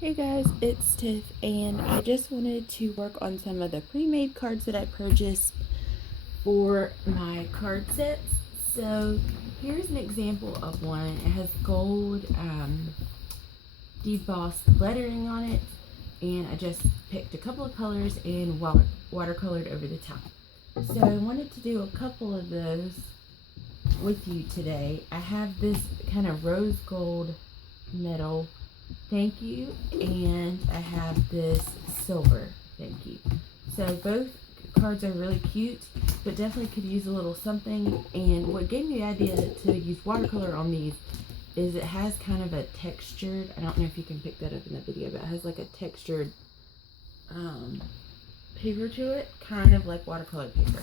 Hey guys, it's Tiff, and I just wanted to work on some of the pre-made cards that I purchased for my card sets. So here's an example of one. It has gold debossed lettering on it, and I just picked a couple of colors and watercolored over the top. So I wanted to do a couple of those with you today. I have this kind of rose gold metal thank you, and I have this silver thank you. So both cards are really cute, but definitely could use a little something. And what gave me the idea to use watercolor on these is it has kind of a textured, I don't know if you can pick that up in the video, but it has like a textured paper to it, kind of like watercolor paper.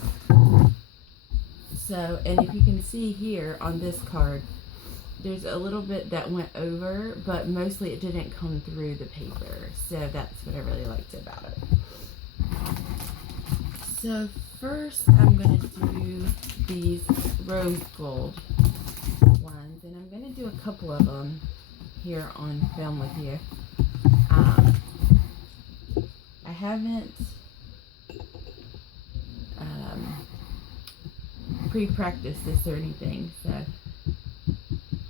So, and if you can see here on this card, there's a little bit that went over, but mostly it didn't come through the paper. So that's what I really liked about it. So first I'm going to do these rose gold ones, and I'm going to do a couple of them here on film with you. I haven't pre-practiced this or anything, so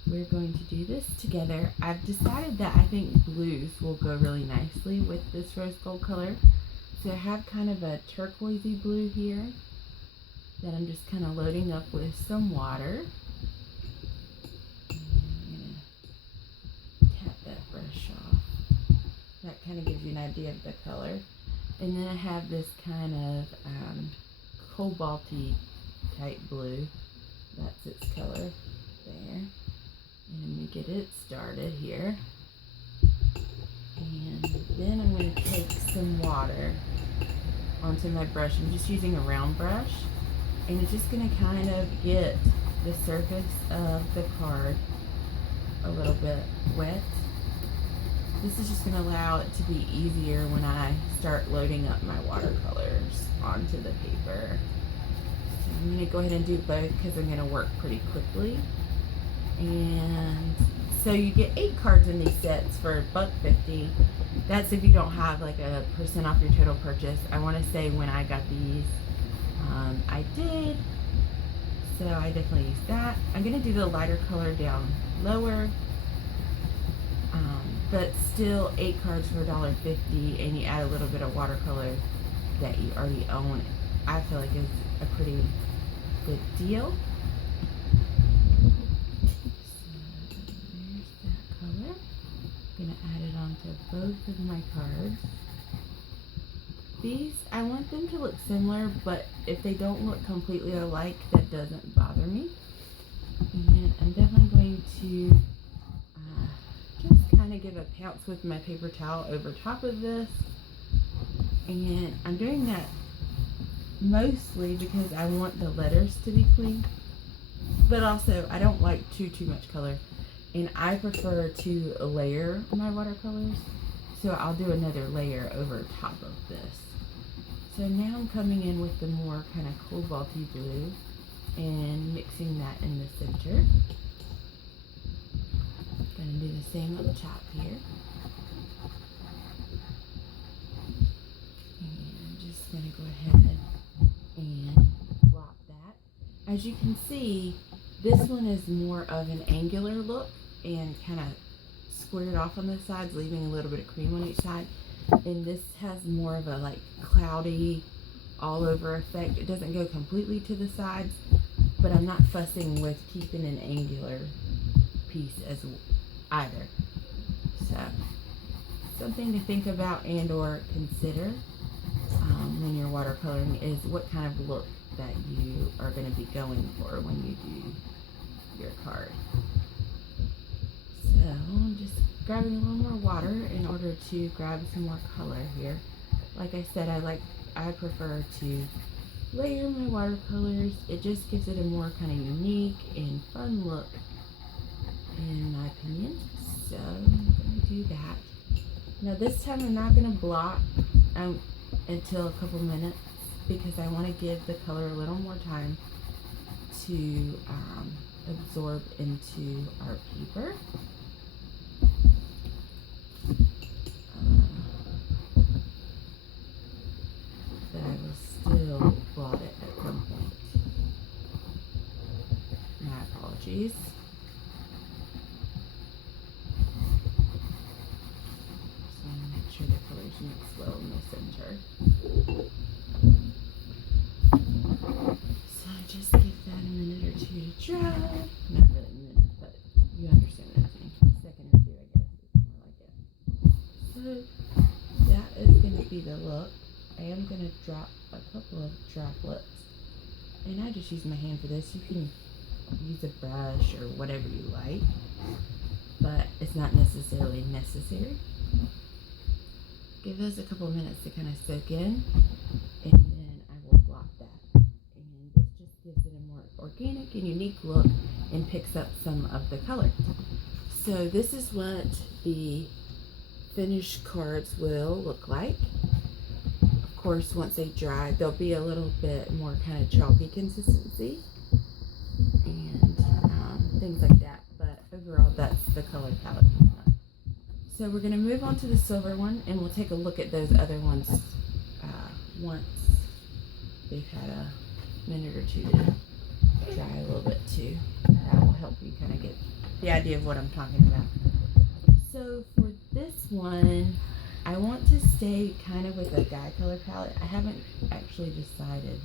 we're going to do this together. I've decided that I think blues will go really nicely with this rose gold color. So I have kind of a turquoisey blue here that I'm just kind of loading up with some water. I'm going to tap that brush off. That kind of gives you an idea of the color. And then I have this kind of cobalty type blue. That's its color there. And we get it started here. And then I'm going to take some water onto my brush. I'm just using a round brush. And it's just going to kind of get the surface of the card a little bit wet. This is just going to allow it to be easier when I start loading up my watercolors onto the paper. So I'm going to go ahead and do both because I'm going to work pretty quickly. And so you get 8 cards in these sets for $1.50. That's if you don't have like a % off your total purchase. I want to say when I got these, I did. So I definitely used that. I'm going to do the lighter color down lower. But still 8 cards for $1.50, and you add a little bit of watercolor that you already own. I feel like is a pretty good deal. I'm going to add it onto both of my cards. These, I want them to look similar, but if they don't look completely alike, that doesn't bother me. And I'm definitely going to just kind of give a pounce with my paper towel over top of this. And I'm doing that mostly because I want the letters to be clean, but also I don't like too much color. And I prefer to layer my watercolors, so I'll do another layer over top of this. So now I'm coming in with the more kind of cobalty blue and mixing that in the center. Gonna do the same on the top here. And I'm just gonna go ahead and blot that. As you can see, this one is more of an angular look and kind of squared off on the sides, leaving a little bit of cream on each side. And this has more of a like cloudy all over effect. It doesn't go completely to the sides, but I'm not fussing with keeping an angular piece as either. So something to think about and or consider when you're watercoloring is what kind of look that you are going to be going for when you do your card. So I'm just grabbing a little more water in order to grab some more color here. Like I said, I prefer to layer my watercolors. It just gives it a more kind of unique and fun look, in my opinion. So I'm going to do that. Now this time I'm not going to blot until a couple minutes because I want to give the color a little more time to absorb into our paper. mix well in the center. So just give that a minute or two to dry. Not really a minute, but you understand what I mean. A second or two, I guess, is more like it. So that is going to be the look. I am going to drop a couple of droplets. And I just use my hand for this. You can use a brush or whatever you like, but it's not necessarily necessary. Give those a couple of minutes to kind of soak in, and then I will blot that. And this just gives it a more organic and unique look and picks up some of the color. So this is what the finished cards will look like. Of course, once they dry, they'll be a little bit more kind of chalky consistency and things like that. But overall, that's the color palette. So we're going to move on to the silver one, and we'll take a look at those other ones once they've had a minute or two to dry a little bit too. That will help you kind of get the idea of what I'm talking about. So for this one, I want to stay kind of with a dye color palette. I haven't actually decided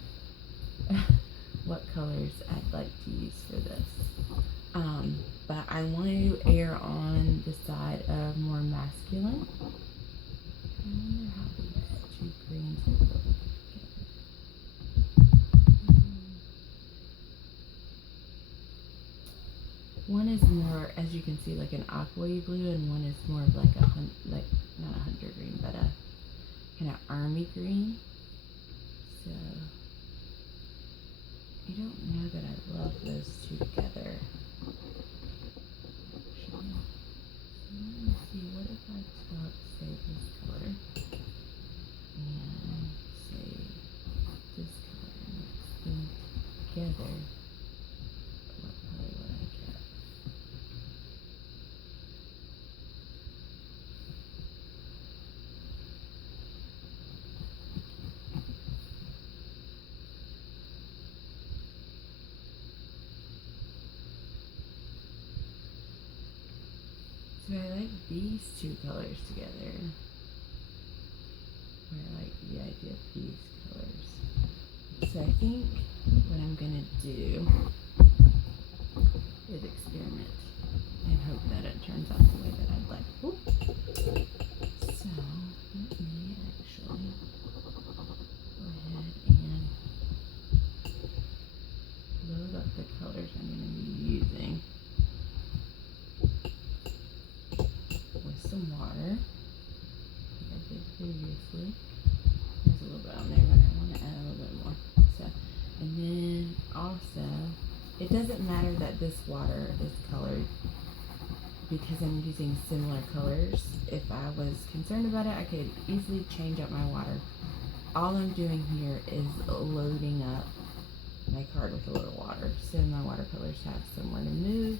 what colors I'd like to use for this. But I want to err on the side of more masculine. I wonder how these two greens would look together. One is more, as you can see, like an aqua blue, and one is more of like not a hunter green, but a kind of army green. So I don't know that I love those two together. Let me see, what if I took, say, this color and say this color and mix them together? What color would I get? So I like these two colors together. Or I like the idea of these colors. So I think what I'm gonna do is experiment and hope that it turns out the way that I'd like. Oop. So let me actually go ahead and load up the colors I'm gonna be using. Some water, like I did previously. There's a little bit on there, but I want to add a little bit more. So, and then also, it doesn't matter that this water is colored because I'm using similar colors. If I was concerned about it, I could easily change up my water. All I'm doing here is loading up my card with a little water, so my watercolors have somewhere to move.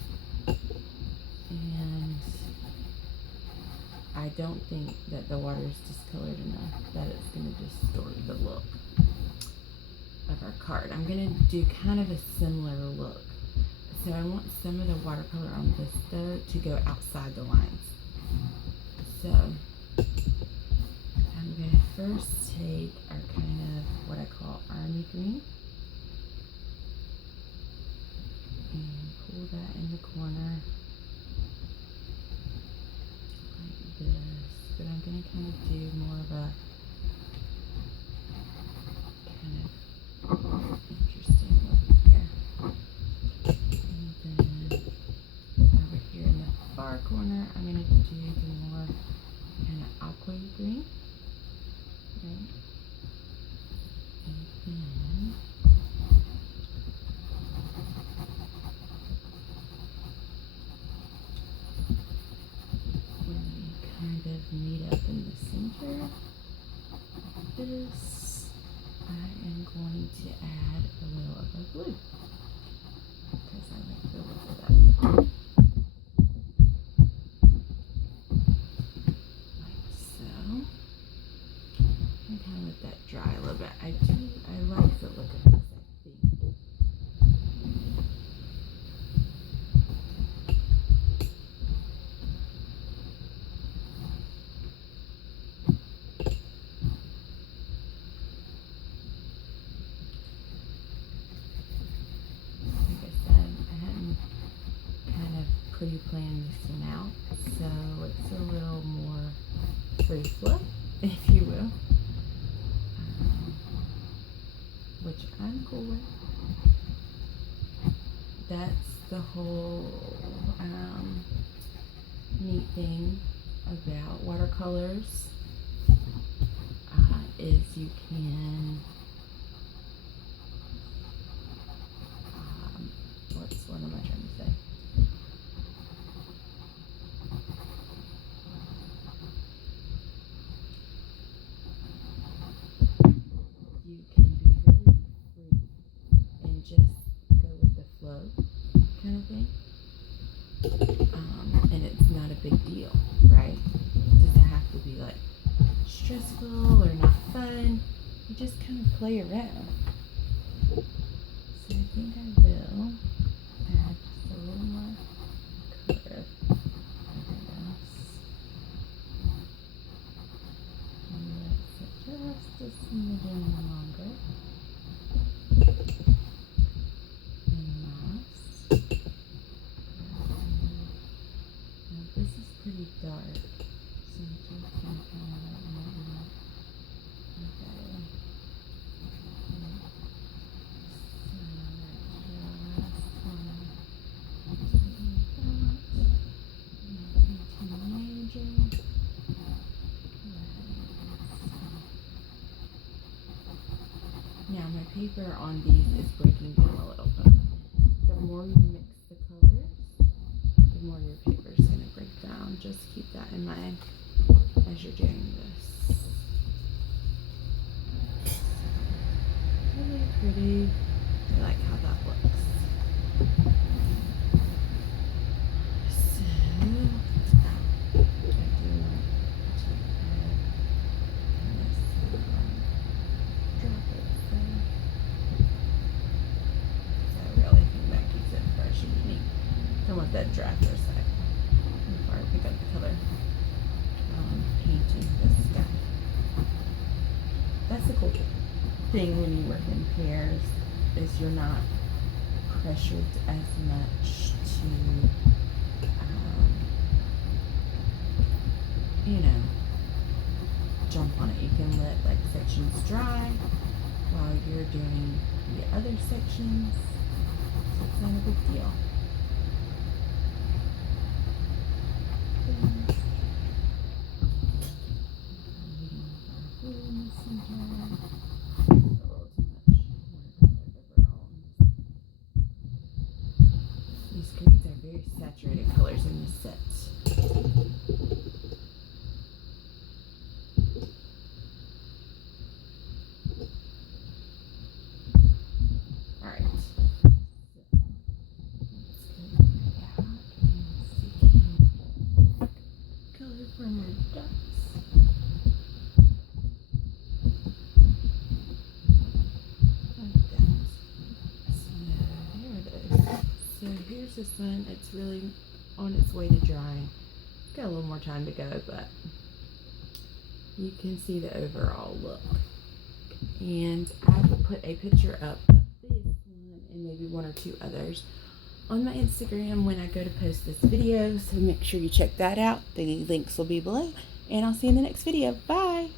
And I don't think that the water is discolored enough that it's going to distort the look of our card. I'm going to do kind of a similar look. So I want some of the watercolor on this though to go outside the lines. So I'm going to first take our kind of what I call army green and pull that in the corner. But I'm going to kind of do more of a kind of interesting look here. And then over here in the far corner, I'm going to do the more kind of aqua green. Right? And then kind of meet up in the center of this, I am going to add a little of a blue because I like the look of that. Like so. And kind of let that dry a little bit. I like the look of this, I think. pre-planned this one out, so it's a little more free flow, if you will, which I'm cool with. That's the whole neat thing about watercolors, is you can what am I trying to say? You can be really free and just go with the flow kind of thing. And it's not a big deal, right? It doesn't have to be like stressful or not fun. You just kind of play around. So I think I will add just a little more color over this. And let's it just a smidgen longer. And moss. Now this is pretty dark, so you just can kind of lighten it up. Okay. Now my paper on these is breaking down a little bit. The more you mix the colors, the more your paper is going to break down. Just keep that in mind as you're doing this. Really pretty. I like how that looks. So, I do want to add this drop it there. So I really think that keeps it fresh and unique. Don't want that dry for a sec before I pick up the color while I'm painting this guy. That's the cool thing when you work in pairs, is you're not pressured as much to, jump on it. You can let like sections dry while you're doing the other sections, so it's not a big deal. These greens are very saturated colors in this set. Alright. Color for my ducks. So here's this one. It's really on its way to drying. It's got a little more time to go, but you can see the overall look. And I will put a picture up of this one and maybe one or two others on my Instagram when I go to post this video. So make sure you check that out. The links will be below. And I'll see you in the next video. Bye!